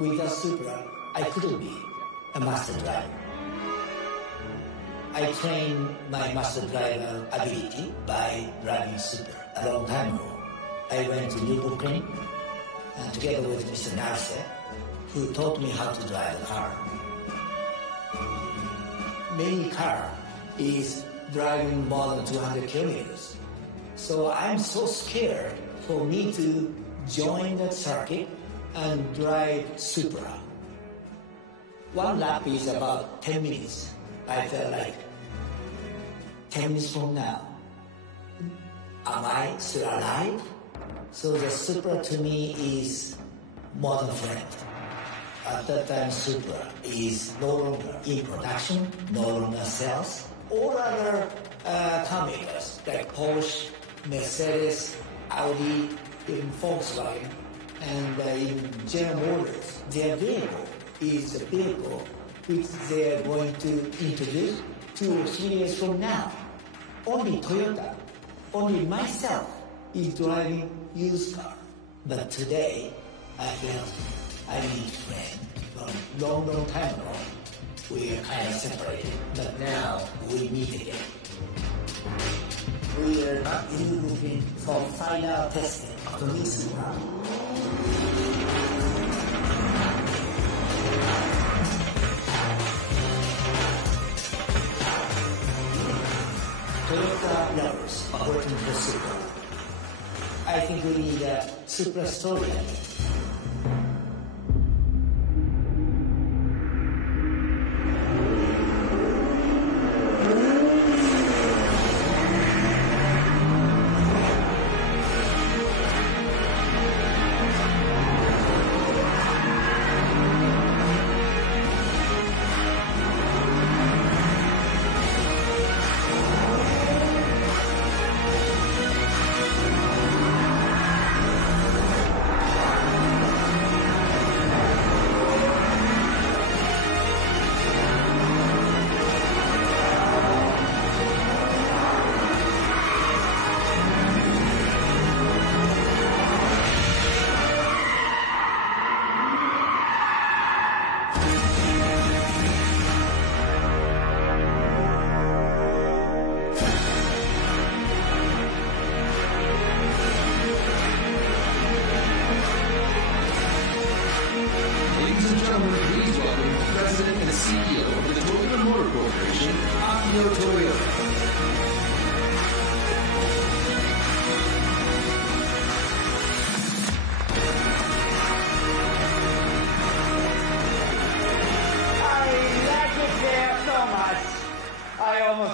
Without Supra, I couldn't be a master driver. I trained my master driver ability by driving Supra. A long time ago, I went to Nürburgring together with Mr. Narse, who taught me how to drive a car. Many car is driving more than 200 kilometers. So I'm so scared for me to join that circuit and drive Supra. One lap is about 10 minutes. I felt like 10 minutes from now, am I still alive? So the Supra to me is more than friend. At that time, Supra is no longer in production, no longer sells. All other car makers like Porsche, Mercedes, Audi, even Volkswagen, and even General Motors, their vehicle is a vehicle which they are going to introduce 2 or 3 years from now. Only Toyota, only myself is driving used car. But today, I felt I need a friend. From long time ago, we are kind of separated, but now we meet again. We are looking for final testing of the new Supra. Toyota lovers are working for Supra. I think we need a Supra story.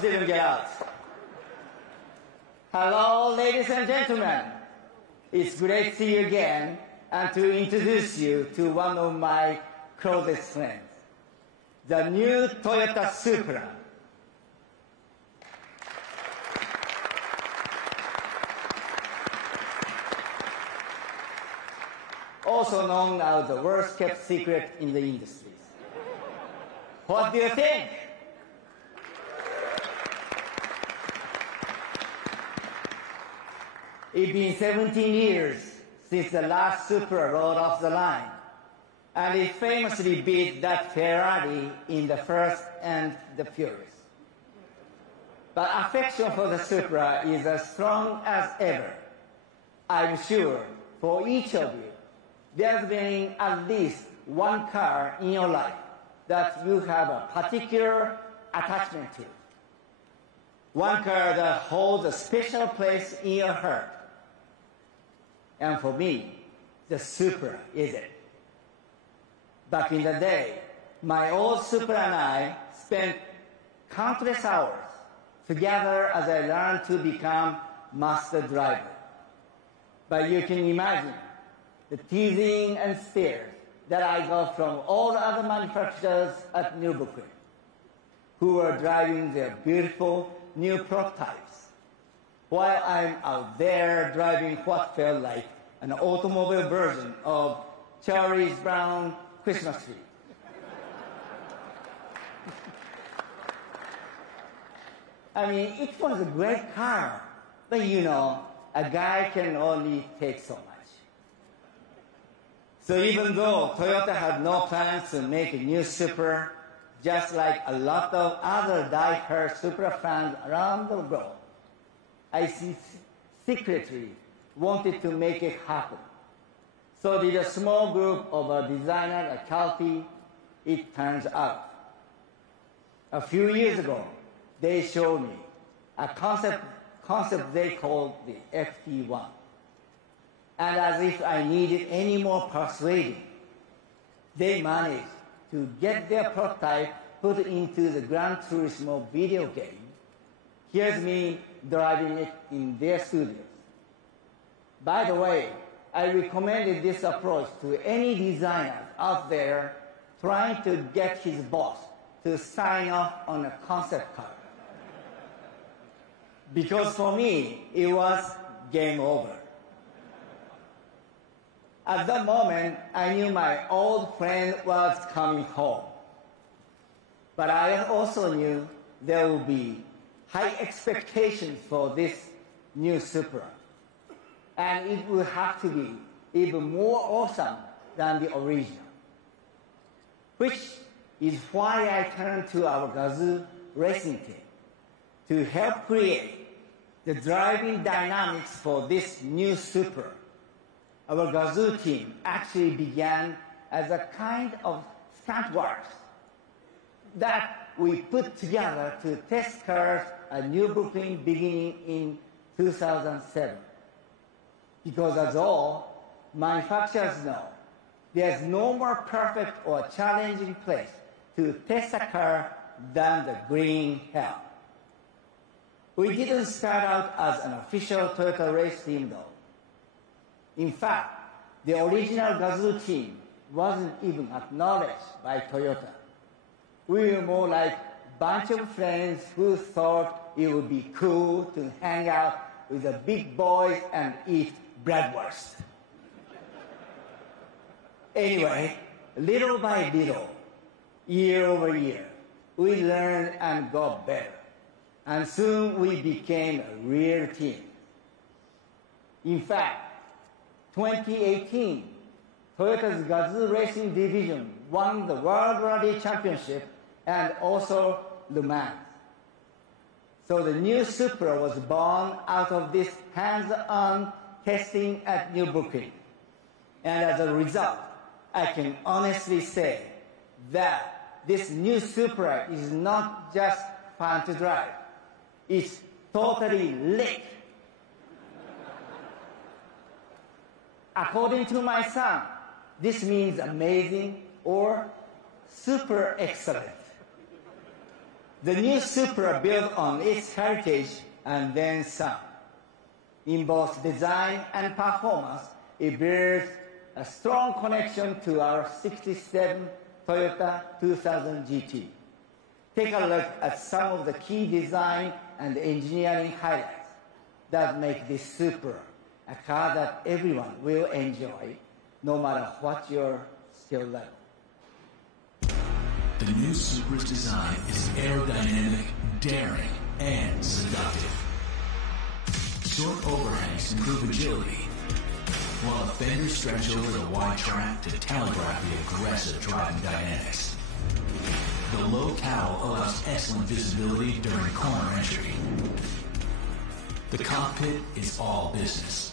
Didn't get out. Hello, ladies and gentlemen. It's great to see you again and to introduce you to one of my closest friends, the new Toyota Supra. Also known as the worst kept secret in the industry. What do you think? It's been 17 years since the last Supra rolled off the line, and it famously beat that Ferrari in the Fast and the Furious. But affection for the Supra is as strong as ever. I'm sure for each of you, there's been at least one car in your life that you have a particular attachment to. One car that holds a special place in your heart. And for me, the Supra is it. Back in the day, my old Supra and I spent countless hours together as I learned to become master driver. But you can imagine the teasing and stares that I got from all other manufacturers at Nürburgring, who were driving their beautiful new prototypes, while I'm out there driving what felt like an automobile version of Charlie Brown's Christmas tree. I mean, it was a great car, but you know, a guy can only take so much. So even though Toyota had no plans to make a new Supra, just like a lot of other die-hard Supra fans around the world, I secretly wanted to make it happen. So did a small group of a designer at Calty, it turns out. A few years ago, they showed me a concept they called the FT1. And as if I needed any more persuading, they managed to get their prototype put into the Gran Turismo video game. Here's me driving it in their studios. By the way, I recommended this approach to any designers out there trying to get his boss to sign off on a concept car. Because for me, it was game over. At that moment, I knew my old friend was coming home. But I also knew there would be high expectations for this new Supra. And it would have to be even more awesome than the original. Which is why I turned to our Gazoo racing team to help create the driving dynamics for this new Supra. Our Gazoo team actually began as a kind of stunt works that we put together to test cars at Nürburgring beginning in 2007. Because as all manufacturers know, there's no more perfect or challenging place to test a car than the green hell. We didn't start out as an official Toyota race team though. In fact, the original Gazoo team wasn't even acknowledged by Toyota. We were more like a bunch of friends who thought it would be cool to hang out with the big boys and eat bratwurst. Anyway, little by little, year over year, we learned and got better. And soon we became a real team. In fact, 2018, Toyota's Gazoo Racing Division won the World Rally Championship and also Le Mans. So the new Supra was born out of this hands-on testing at Nürburgring. And as a result, I can honestly say that this new Supra is not just fun to drive. It's totally lit. According to my son, this means amazing or super excellent. The new Supra built on its heritage and then some. In both design and performance, it bears a strong connection to our 67 Toyota 2000 GT. Take a look at some of the key design and engineering highlights that make this Supra a car that everyone will enjoy, no matter what your skill level. The new Supra's design is aerodynamic, daring, and seductive. Short overhangs improve agility, while the fenders stretch over the wide track to telegraph the aggressive driving dynamics. The low cowl allows excellent visibility during corner entry. The cockpit is all business.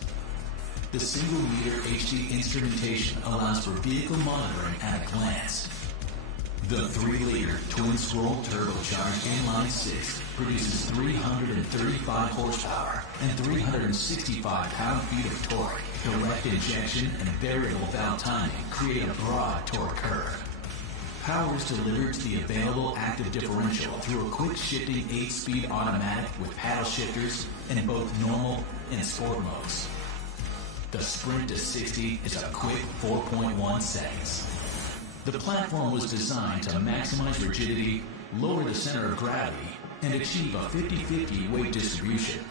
The single-meter HD instrumentation allows for vehicle monitoring at a glance. The 3-liter twin-scroll turbocharged inline-6 produces 335 horsepower and 365 pound-feet of torque. Direct injection and variable valve timing create a broad torque curve. Power is delivered to the available active differential through a quick-shifting 8-speed automatic with paddle shifters in both normal and sport modes. The sprint to 60 is a quick 4.1 seconds. The platform was designed to maximize rigidity, lower the center of gravity, and achieve a 50-50 weight distribution.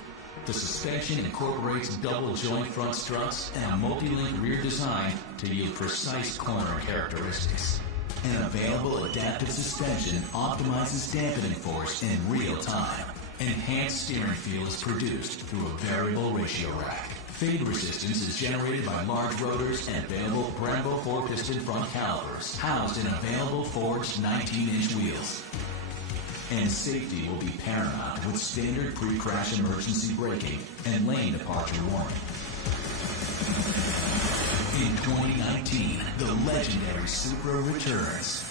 The suspension incorporates double joint front struts and a multi-link rear design to yield precise corner characteristics. An available adaptive suspension optimizes dampening force in real time. Enhanced steering feel is produced through a variable ratio rack. Fade resistance is generated by large rotors and available Brembo 4-piston front calipers, housed in available forged 19-inch wheels. And safety will be paramount with standard pre-crash emergency braking and lane departure warning. In 2019, the legendary Supra returns.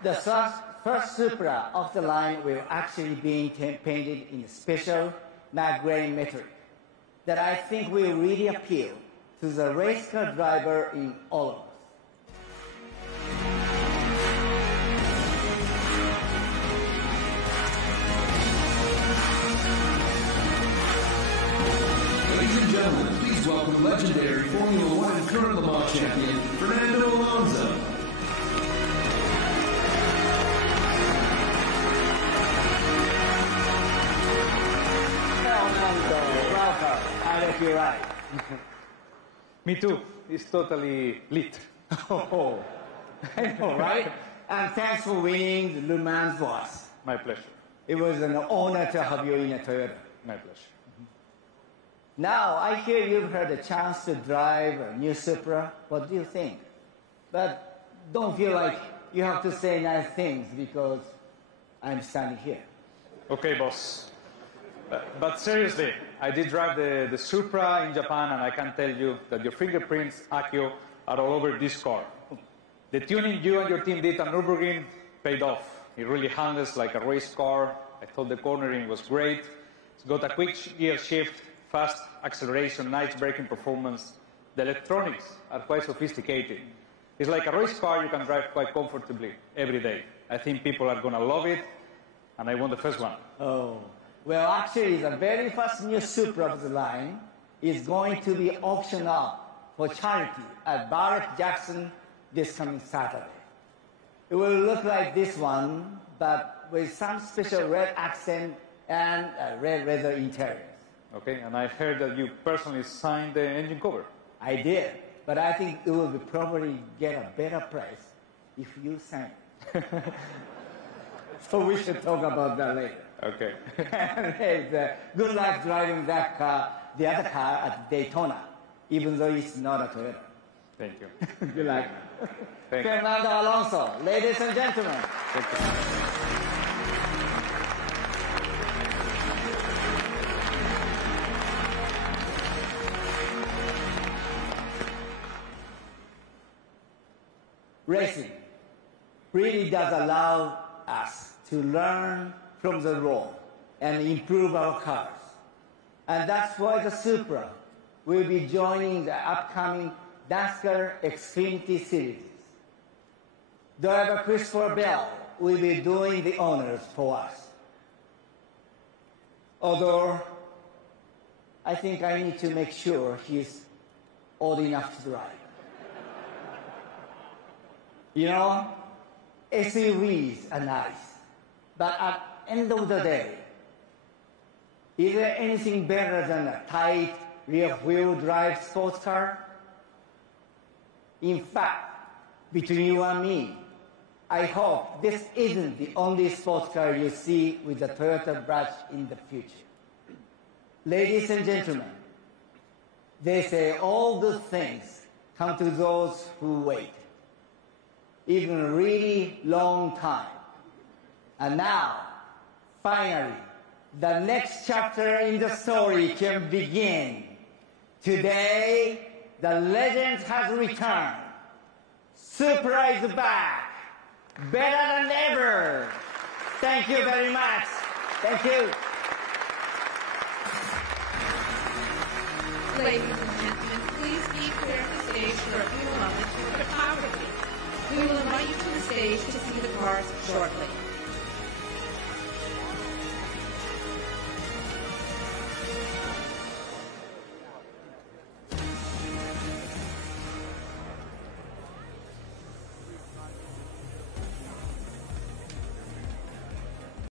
The first Supra of the line will actually be painted in a special matte gray metallic that I think will really appeal to the race car driver in all of us. Ladies and gentlemen, please welcome legendary Formula One and current Le Mans champion, Fernando Alonso. Welcome. I hope you're right. Me too. It's totally lit. Oh, I know, right? And thanks for winning the Le Mans for us. My pleasure. It was an honor to have you in a Toyota. My pleasure. Now, I hear you've had a chance to drive a new Supra. What do you think? But don't feel like you have to say nice things because I'm standing here. Okay, boss. But seriously, I did drive the Supra in Japan, and I can tell you that your fingerprints, Akio, are all over this car. The tuning you and your team did on Nürburgring paid off. It really handles like a race car. I thought the cornering was great. It's got a quick gear shift, fast acceleration, nice braking performance. The electronics are quite sophisticated. It's like a race car you can drive quite comfortably every day. I think people are going to love it, and I want the first one. Oh. Well, actually, the very first new Supra of the line is going to be auctioned off for charity at Barrett-Jackson this coming Saturday. It will look like this one, but with some special red accent and red leather interiors. Okay, and I heard that you personally signed the engine cover. I did, but I think it will probably get a better price if you sign it. So we should talk about that later. Okay. Hey, good luck driving that car, the other car at Daytona, even though it's not a Toyota. Thank you. Good luck. Thank you. Fernando Alonso, ladies and gentlemen. Thank you. Racing really does allow us to learn from the road and improve our cars. And that's why the Supra will be joining the upcoming NASCAR Xfinity Series. Driver Christopher Bell will be doing the honors for us. Although, I think I need to make sure he's old enough to drive. You know, SUVs are nice, but at the end of the day, is there anything better than a tight rear-wheel drive sports car? In fact, between you and me, I hope this isn't the only sports car you see with the Toyota badge in the future. Ladies and gentlemen, they say all good things come to those who wait, even a really long time. And now, finally, the next chapter in the story can begin. Today, the legend has returned. Supra is back. Better than ever. Thank you very much. Thank you. Ladies and gentlemen, please be clear of the stage for a few moments for photography. We will invite you to the stage to see the cars shortly.